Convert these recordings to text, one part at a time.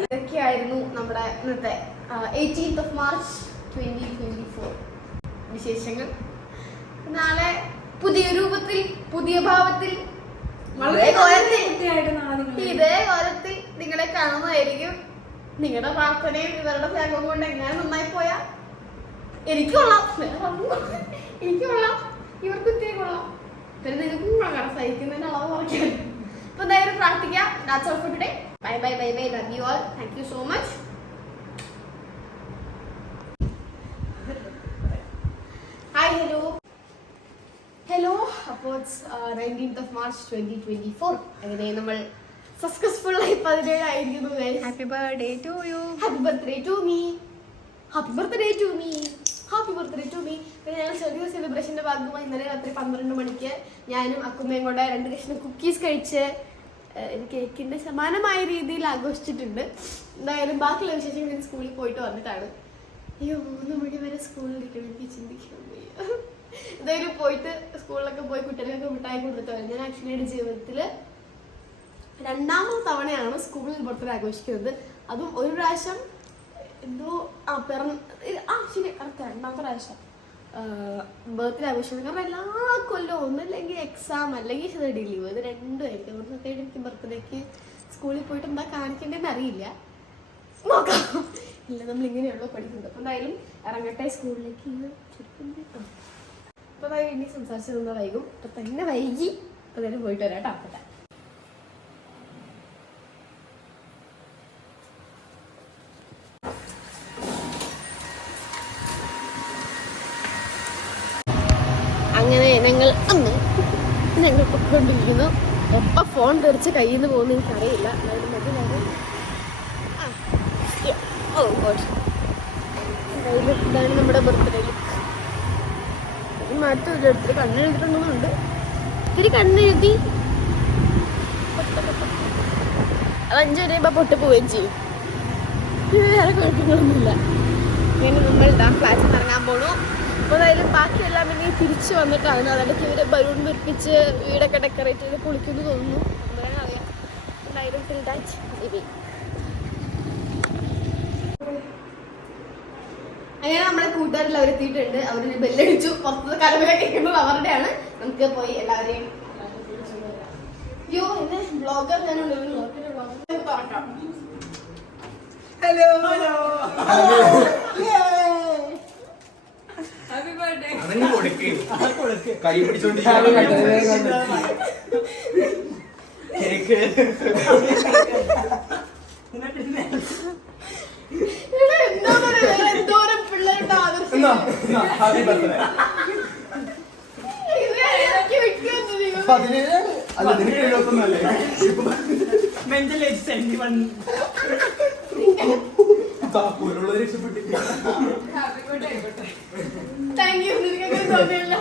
ഇതൊക്കെയായിരുന്നു നമ്മുടെ ഇന്നത്തെ 18th of March 2024 വിശേഷങ്ങൾ. നാളെ പുതിയ രൂപത്തിൽ, പുതിയ ഭാവത്തിൽ, ഇതേ കോലത്തിൽ നിങ്ങളെ കാണുന്നതായിരിക്കും. നിങ്ങളുടെ പ്രാർത്ഥനയും ഇവരുടെ ത്യാഗവും കൊണ്ട് എങ്ങനെ നന്നായി പോയാ എനിക്ക് കൊള്ളാം, ഇവർക്ക് ഒത്തിരി കൊള്ളാം, പിന്നെ നിങ്ങൾക്കും കൊള്ളാം. സഹിക്കുന്നതിന്റെ അളവ് കുറയ്ക്കാൻ. അപ്പൊ എന്തായാലും പ്രാർത്ഥിക്കാം. That's all for today. Bye bye bye bye. Love you all. Thank you so much. Hi, hello. അപ്പോൾ 19th of March 2024 അങ്ങനെ നമ്മൾ സക്സസ്ഫുൾ ആയി 17 ആയിരിക്കുന്നു. Happy birthday to you. Happy birthday to me. Happy birthday to me. Happy birthday to me. പിന്നെ ഞങ്ങൾ ചെറിയ സെലിബ്രേഷന്റെ ഭാഗമായി ഇന്നലെ രാത്രി 12 മണിക്ക് ഞാനും അക്കുമ്മയും കൂടെ 2 കഷ്ണം കുക്കീസ് കഴിച്ച് കേക്കിന്റെ സമാനമായ രീതിയിൽ ആഘോഷിച്ചിട്ടുണ്ട്. എന്തായാലും ബാക്കിയുള്ള വിശേഷങ്ങൾ ഞാൻ സ്കൂളിൽ പോയിട്ട് വന്നിട്ടാണ്. അയ്യോ 3 മണി വരെ സ്കൂളിൽ ഇരിക്കണം, എനിക്ക് ചിന്തിക്കാൻ വയ്യ. എന്തായാലും പോയിട്ട് സ്കൂളിലൊക്കെ പോയി കുട്ടികൾക്കൊക്കെ മിഠായി കൊടുത്തിട്ട് വരും. ഞാൻ ആക്ച്വലി എൻ്റെ ജീവിതത്തിൽ 2ാമത്തെ തവണയാണ് സ്കൂളിൽ ബർത്ത്ഡേ ആഘോഷിക്കുന്നത്. അതും ഒരു പ്രാവശ്യം എന്തോ ശരി കറക്റ്റ് 2ാമത്തെ പ്രാവശ്യം ബർത്ത്ഡേ ആഘോഷിക്കുന്നത്. കാരണം എല്ലാ കൊല്ലവും ഒന്നല്ലെങ്കിൽ എക്സാം അല്ലെങ്കിൽ സ്റ്റഡി ലീവ്, ഇത് രണ്ടും ആയിരിക്കും. അതുകൊണ്ട് എനിക്ക് ബർത്ത്ഡേക്ക് സ്കൂളിൽ പോയിട്ട് എന്താ കാണിക്കേണ്ടതെന്ന് അറിയില്ല. നോക്കാം. ഇല്ല, നമ്മളിങ്ങനെയുള്ളൂ പഠിക്കുന്നത്. അപ്പം എന്തായാലും ഇറങ്ങട്ടെ സ്കൂളിലേക്ക്. അപ്പോൾ അതായത് ഇനി സംസാരിച്ചു തന്ന വൈകും. അപ്പം തന്നെ വൈകി. അപ്പം എന്തായാലും പോയിട്ട് വരാം കേട്ടോ. അപ്പട്ടെ അങ്ങനെ ഞങ്ങൾ പൊയ്ക്കൊണ്ടിരിക്കുന്നു. എപ്പോൾ ഫോൺ തെറിച്ച് കയ്യിൽ നിന്ന് പോകുന്ന എനിക്കറിയില്ല. അതായത് ഇതാണ് നമ്മുടെ ബർത്ത്ഡേ ലുക്ക്. അത് മാറ്റമില്ല. എടുത്തിട്ട് കണ്ണെഴുതിട്ടുണ്ടെന്നുണ്ട്. ഇത്തിരി കണ്ണെഴുതി അത് 5 വരെയുമ്പോൾ പൊട്ട് പോവുകയും ചെയ്യും. വേറെ കുഴപ്പങ്ങളൊന്നുമില്ല. പിന്നെ നമ്മൾ ഫ്ലാറ്റിൽ നിന്ന് ഇറങ്ങാൻ പോണു. അപ്പോൾ അതായാലും ബാക്കിയെല്ലാം പിന്നെ തിരിച്ച് വന്നിട്ടാണ്. അതിടയ്ക്ക് ഇവർ ബലൂൺ വിരിപ്പിച്ച് വീടൊക്കെ ഡെക്കറേറ്റ് ചെയ്ത് കുളിക്കുന്നു തോന്നുന്നു. അങ്ങനെ അറിയാം. എന്തായാലും ഫിൽ ദാറ്റ് ബൈ. അങ്ങനെ നമ്മളെ കൂട്ടുകാരെല്ലാം അവരെത്തിയിട്ടുണ്ട്. അവര് ബെല്ലടിച്ചു. പുറത്തത്തെ കലവില കേൾക്കുന്നത് അവരുടെയാണ്. നമുക്ക് പോയി എല്ലാവരെയും എന്നെ ബ്ലോഗർ ഹലോ ഹാപ്പി ബർത്ത്ഡേ. കൈ പിടിച്ചോണ്ട് എന്തോരം പിള്ളേരുടെ ആദർശം. Happy birthday. അല്ല നിനക്ക് 71 അല്ലേ? Mental age 71. Thank you. തോന്നിയില്ല.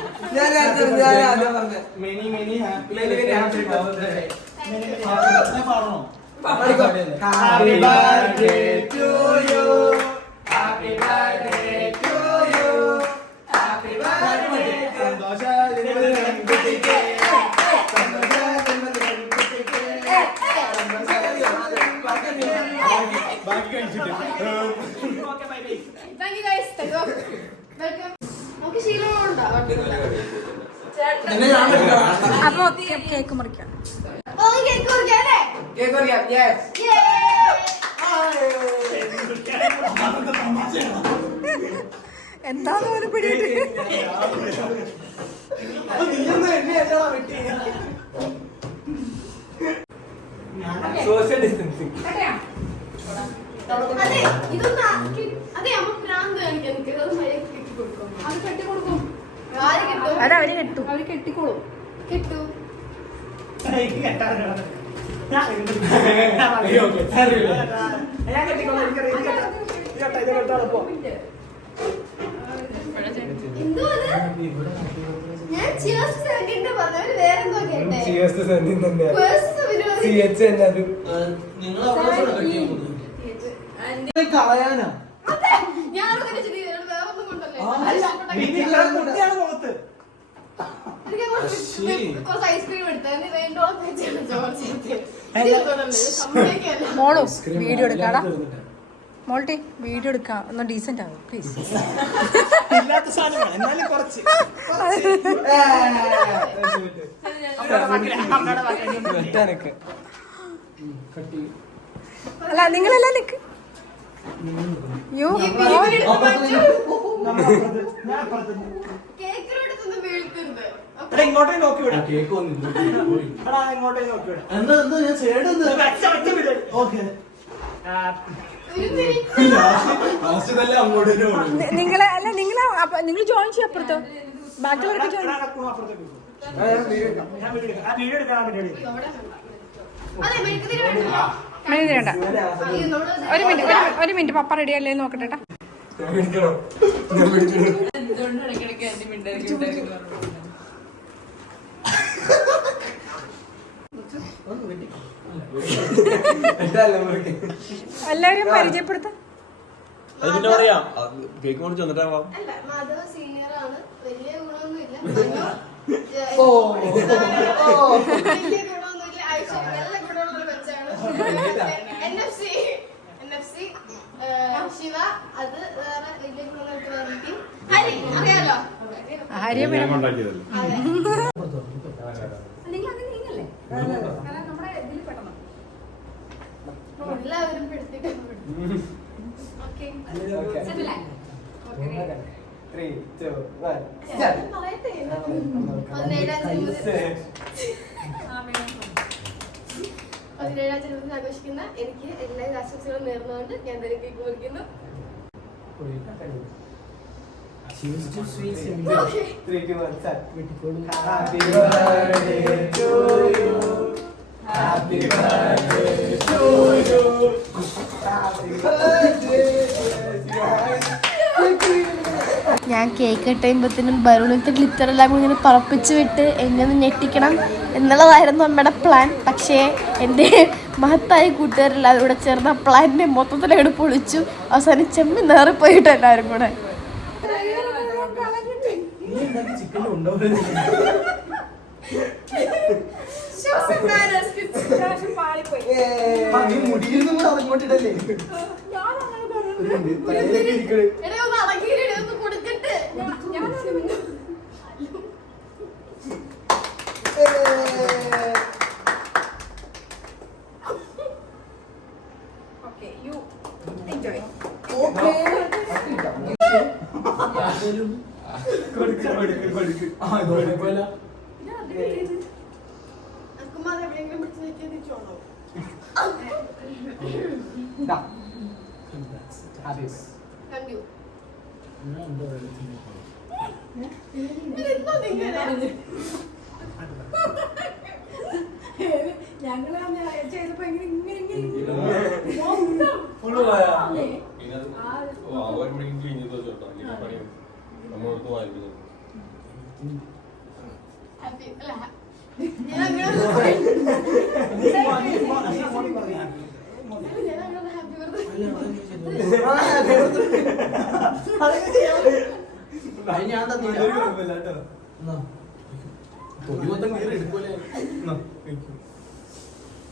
Many many happy birthday. Happy birthday to you. Happy birthday to you. Happy birthday. Thank you guys. Welcome. നമുക്ക് ശീലമുണ്ടോ? അപ്പൊ കേക്ക് മുറിക്കാം. കേക്ക് മുറിക്കാല്ലേ? കേക്ക് മുറിക്കാം. യെസ്. എന്താന്ന് പോലും പിടിയിട്ട് സോഷ്യൽ ഡിസ്റ്റൻസിങ്. അതെ ഇതൊന്ന് അതെ അമ്മ പ്രാന്ത് കാണിക്കാൻ അത് മര്യാദ കൊടുക്കും. അത് കെട്ടിക്കൊടുക്കും. ആര് കിട്ടും? അത് അവര് കെട്ടും. അവര് കെട്ടിക്കോളും. കിട്ടു. എന്തോ ഞാൻ ചിയേഴ്സ് സെക്കൻഡ് പറഞ്ഞവര് വേറെന്തോ കേട്ടെ. ചിയേഴ്സ് സെക്കൻഡ് തന്നെ. സിഎച്ച് തന്നെ അത്. നിങ്ങൾ കളയാനാ? ഞാൻ വേറൊന്നും കൊണ്ടല്ലേ. കുട്ടിയാണ് മുഖത്ത് എനിക്ക് കുറച്ച് ഐസ്ക്രീം എടുത്തത് വേണ്ടോളം മോളോ വീഡിയോ എടുക്കാടാ മോൾട്ടി വീഡിയോ എടുക്കാം ഒന്ന് ഡീസന്റ് ആവും പ്ലീസ്. ഇല്ലാത്ത സാധനമാണ് എന്നാലും കുറച്ച് അല്ല നിങ്ങളെല്ലാം നിക്ക് യോ ഇങ്ങോട്ടേ നോക്കി വിടാം കേക്ക് വന്നില്ല എടാ ഇങ്ങോട്ടേ നോക്കി വിടാം എന്താ ഞാൻ ചേടുന്നത് ഓക്കെ അങ്ങോട്ട് നിങ്ങളെ അല്ല നിങ്ങളെ നിങ്ങൾ ജോയിൻ ചെയ്യും അപ്പുറത്തോ ബാക്കിയുള്ളവരൊക്കെ ജോയിൻ വേണ്ട ഒരു മിനിറ്റ് പപ്പ റെഡി അല്ലേ നോക്കട്ടെ ട്ടാ. എല്ലാവരും പരിചയപ്പെടുത്ത അതിന്റെ പറയാ കേക്ക് മുറിച്ച് വന്നിട്ടാവാം. അല്ല മാധവ സീനിയർ ആണ് വലിയ ഗുണമൊന്നുമില്ല വലിയ ഗുണമൊന്നുമില്ല ഐശ്വര്യ നല്ല ഗുണമുള്ള കൊച്ചാണ് NFC ശിവ അത് വേറെ വലിയ ഗുണമായിട്ട് ഹരി അറിയാലോ ഹരിയ ഞാൻ കൊണ്ടാക്കിയതല്ലേ. അതെ എല്ലാവരും പെടുത്തിട്ട് ഓക്കെ 3, 2, 1 പറയട്ടെ 17ാം ജന്മദിനം ആഘോഷിക്കുന്ന എനിക്ക് എല്ലാ ആശംസകളും നേർന്നുകൊണ്ട് ഞാൻ തന്നെ കേക്ക് മുറിക്കുന്നു. Choose to sweet symbol. 3, 2, 1 start. Happy birthday to you. Happy birthday to you. Happy birthday to you. ഞാൻ കേക്ക് കട്ടുമ്പോഴത്തേനും ബലൂണത്തെ ഗ്ലിറ്റർ എല്ലാം ഇങ്ങനെ പറപ്പിച്ച് വിട്ട് എങ്ങനെ ഞെട്ടിക്കണം എന്നുള്ളതായിരുന്നു അമ്മയുടെ പ്ലാൻ. പക്ഷേ എൻ്റെ മഹത്തായ കൂട്ടുകാരെല്ലാവരും കൂടെ ചേർന്ന പ്ലാനിനെ മൊത്തത്തിലങ്ങോട്ട് പൊളിച്ചു. അവസാനം ചെമ്മി നേറിപ്പോയിട്ട് എല്ലാവരും കൂടെ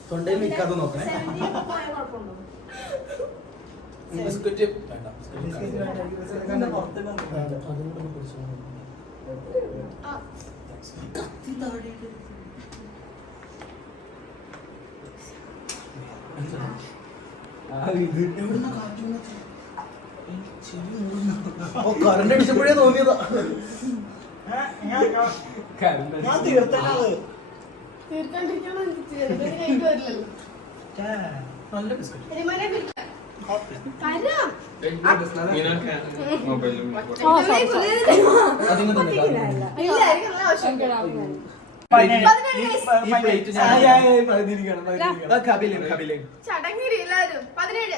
തൊണ്ടയിൽ നിൽക്കാതെ നോക്കണേ. ബിസ്ക്കറ്റ് കറണ്ട് അടിച്ചപ്പോഴേ തോന്നിയതാ. ഞാൻ തീർത്തത് നല്ല ബിസ്ക്കറ്റ്. അതിന് തന്നെ ചടങ്ങിരി എല്ലാരും 17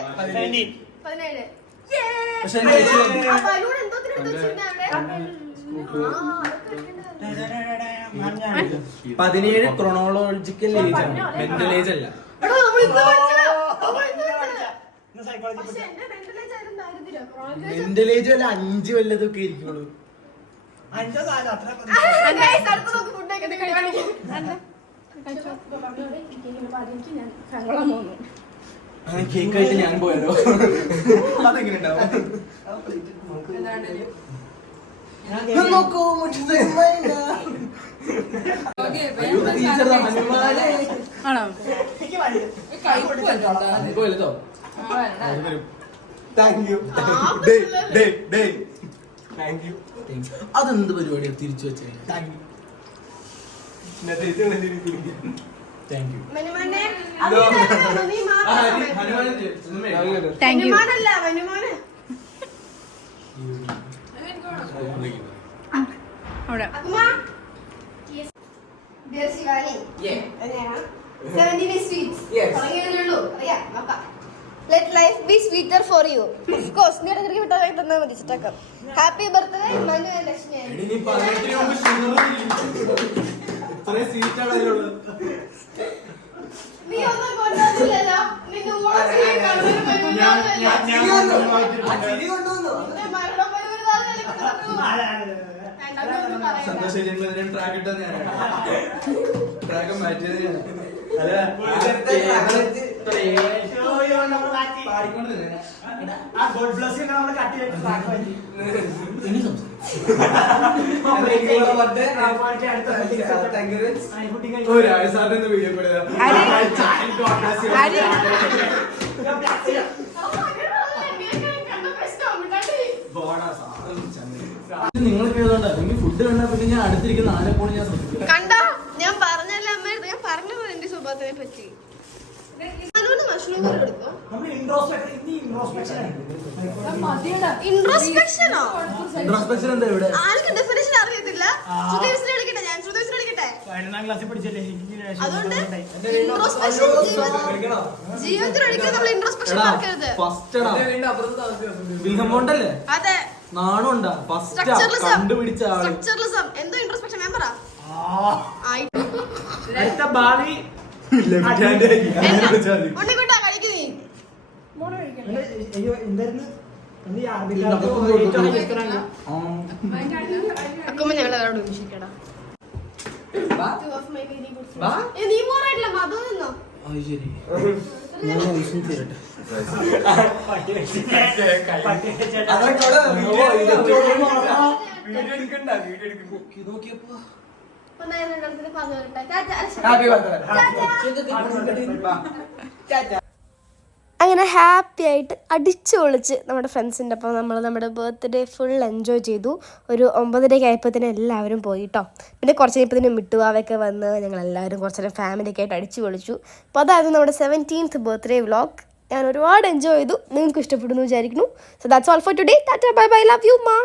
പക്ഷെ 17 ക്രോണോളജിക്കൽ ഏജ് ആണ്, മെന്റൽ ഏജ് അല്ല. മെന്റൽ ഏജ് അല്ല 5 വല്ലതൊക്കെ ഇരിക്കുള്ളൂ. അഞ്ചോ നാലോ അത്ര Guys, അടുത്ത നമുക്ക് food കഴിക്കട്ടെ. കാണിക്കാം. ഞാൻ സങ്കടം തോന്നുന്നു. കേക്കായിട്ട് ഞാൻ പോയല്ലോ അതെങ്ങനെ ഉണ്ടാവും നോക്കൂ ആണോ താങ്ക് യു താങ്ക് യു അതെന്ത് പരിപാടിയാണ് തിരിച്ചു വെച്ചേ താങ്ക് യു താങ്ക് യു മനുമോനെ, അഭിനന്ദനങ്ങൾ. നീ മാത്രം താങ്ക് യു മനുമോനല്ല, മനുമോനെ. അവിടെ അക്കുമ്മ. Dear ശിവാനി, എങ്ങനെയാണ്? 17 is sweet. തുടങ്ങിയതല്ലേ ഉള്ളൂ. അറിയാം, നോക്കാം. Let life be sweeter for you. Of course, നീ ഇടയ്ക്കിടയ്ക്ക് മിഠായി തന്നാൽ മതി, ചിറ്റക്കം. Happy birthday, Manu and Lakshmi. നീ ഒന്നും കൊണ്ടുവന്നില്ലല്ലോ. നിന്റെ ഊണ് ചെയ്യാൻ കാണുന്നൊരു മനുവിനോടല്ലേ? നിന്റെ മരണപ്പരുവിന് താഴെ കൊണ്ടുവന്നു. രണ്ടാമതൊന്നും പറയണ്ട. സന്തോഷ ജന്മദിനം ട്രാക്ക് ഇട്ടത് ഞാനാണ് ട്രാക്ക് മാറ്റിയത് ഞാൻ സാറിന്റെ വീഡിയോ നിങ്ങൾക്ക് ഏതുകൊണ്ടാ നിങ്ങൾ ഫുഡ് കണ്ടാ പിന്നെ ഞാൻ അടുത്തിരിക്കുന്ന ആരെ പോണി ഞാൻ ശ്രദ്ധിക്കും കണ്ടോ ഞാൻ പറഞ്ഞല്ലേ അമ്മ ഞാൻ പറഞ്ഞത് എന്റെ സ്വഭാവത്തിനെ പറ്റി മഷ്റൂം എടുത്തോ ഇൻട്രോസ്പെക്ഷനോ ഇൻട്രോസ്പെക്ഷൻ എന്താ ഇവിടെ ആർക്കും ഡെഫിനേഷൻ അറിയത്തില്ല ശ്രുതിവിസിനെ വിളിക്കട്ടെ ഞാൻ ശ്രുതിവിസിനെ വിളിക്കട്ടെ അതുകൊണ്ട് ഇൻട്രോസ്പെക്ഷൻ ജീവിതത്തിൽ ഒരിക്കലും നമ്മൾ ഇൻട്രോസ്പെക്ഷൻ മറക്കരുത് ബിൽഹമോണ്ടല്ലേ അതെ നാണുണ്ടാ ഫസ്റ്റ് കണ്ടുപിടിച്ച ആള് സ്ട്രക്ചറലിസം എന്തോ ഇൻട്രോസ്പെക്ഷൻ ഞാൻ പറ അടുത്ത ഭാവി ഉണ്ണിക്കുട്ടാ കഴിക്കു നീ എന്തായിരുന്നു അക്കുമ്പോ ഞങ്ങൾ അവരോട് വിളിച്ചിരിക്കടാ നീ പോറായിട്ടില്ല മധു നിന്നോ അത് ശരി ഞാൻ ഐസും തരട്ടെ നോക്കിയപ്പോ അങ്ങനെ ഹാപ്പി ആയിട്ട് അടിച്ചു പൊളിച്ച് നമ്മുടെ ഫ്രണ്ട്സിൻ്റെ ഒപ്പം നമ്മൾ നമ്മുടെ ബർത്ത്ഡേ ഫുൾ എൻജോയ് ചെയ്തു. ഒരു 9:30 ആയപ്പോഴത്തേനും എല്ലാവരും പോയി കേട്ടോ. പിന്നെ കുറച്ച് കഴിഞ്ഞപ്പോഴത്തേനും മിട്ടുവാവൊക്കെ വന്ന് ഞങ്ങളെല്ലാവരും കുറച്ച് നേരം ഫാമിലിയൊക്കെ ആയിട്ട് അടിച്ചു പൊളിച്ചു. അപ്പോൾ അതായിരുന്നു നമ്മുടെ 17th ബർത്ത്ഡേ വ്ളോഗ്. ഞാൻ ഒരുപാട് എൻജോയ് ചെയ്തു. നിങ്ങൾക്ക് ഇഷ്ടപ്പെടുന്നു വിചാരിക്കുന്നു. So that's all for today. Tata bye bye, love you മാ.